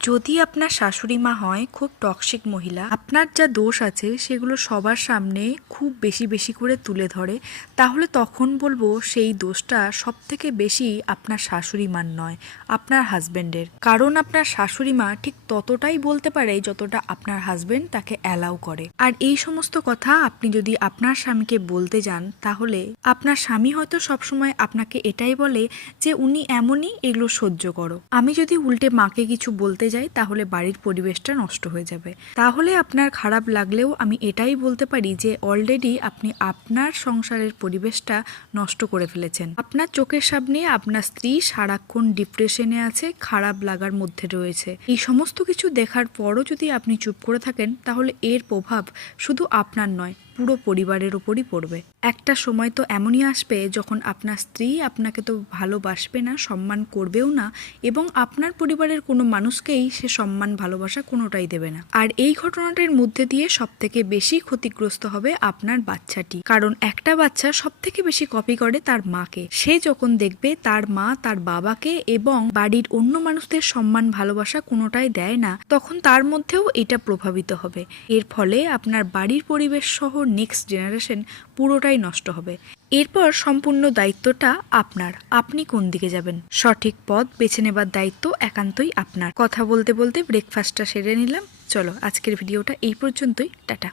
যদি আপনার শাশুড়ি মা হয় খুব টক্সিক মহিলা, আপনার যা দোষ আছে সেগুলো সবার সামনে খুব বেশি বেশি করে তুলে ধরে, তাহলে তখন বলবো সেই দোষটা সব থেকে বেশি আপনার শাশুড়ি মার নয়, আপনার হাজবেন্ডের। কারণ আপনার শাশুড়ি মা ঠিক ততটাই বলতে পারে যতটা আপনার হাজবেন্ড তাকে অ্যালাউ করে। আর এই সমস্ত কথা আপনি যদি আপনার স্বামীকে বলতে যান, তাহলে আপনার স্বামী হয়তো সবসময় আপনাকে এটাই বলে যে উনি এমনই, এগুলো সহ্য করো। আমি যদি উল্টে মাকে কিছু বলতে যাই তাহলে বাড়ির পরিবেশটা নষ্ট হয়ে যাবে। তাহলে আপনার খারাপ লাগলেও আমি এটাই বলতে পারি যে অলরেডি আপনি আপনার সংসারের পরিবেশটা নষ্ট করে ফেলেছেন। আপনার চোখের সামনে আপনার স্ত্রী সারাক্ষণ ডিপ্রেশনে আছে, খারাপ লাগার মধ্যে রয়েছে। এই সমস্ত কিছু দেখার পরও যদি আপনি চুপ করে থাকেন, তাহলে এর প্রভাব শুধু আপনার নয়, পুরো পরিবারের ওপরই পড়বে। একটা সময় তো এমনই আসবে যখন আপনার স্ত্রী আপনাকে তো ভালোবাসবে না, সম্মান করবেও না, এবং আপনার পরিবারের কোনো মানুষকেই সে সম্মান ভালোবাসা কোনোটাই দেবে না। আর এই ঘটনাটার মধ্যে দিয়ে সব থেকে বেশি ক্ষতিগ্রস্ত হবে আপনার বাচ্চাটি। কারণ একটা বাচ্চা সব থেকে বেশি কপি করে তার মাকে। সে যখন দেখবে তার মা তার বাবাকে এবং বাড়ির অন্য মানুষদের সম্মান ভালোবাসা কোনোটাই দেয় না, তখন তার মধ্যেও এটা প্রভাবিত হবে। এর ফলে আপনার বাড়ির পরিবেশ সহ নেক্সট জেনারেশন পুরোটাই নষ্ট হবে। এরপর সম্পূর্ণ দায়িত্বটা আপনার। আপনি কোন দিকে যাবেন, সঠিক পথ বেছে নেবার দায়িত্ব একান্তই আপনার। কথা বলতে বলতে ব্রেকফাস্টটা সেরে নিলাম। চলো, আজকের ভিডিওটা এই পর্যন্তই। টাটা।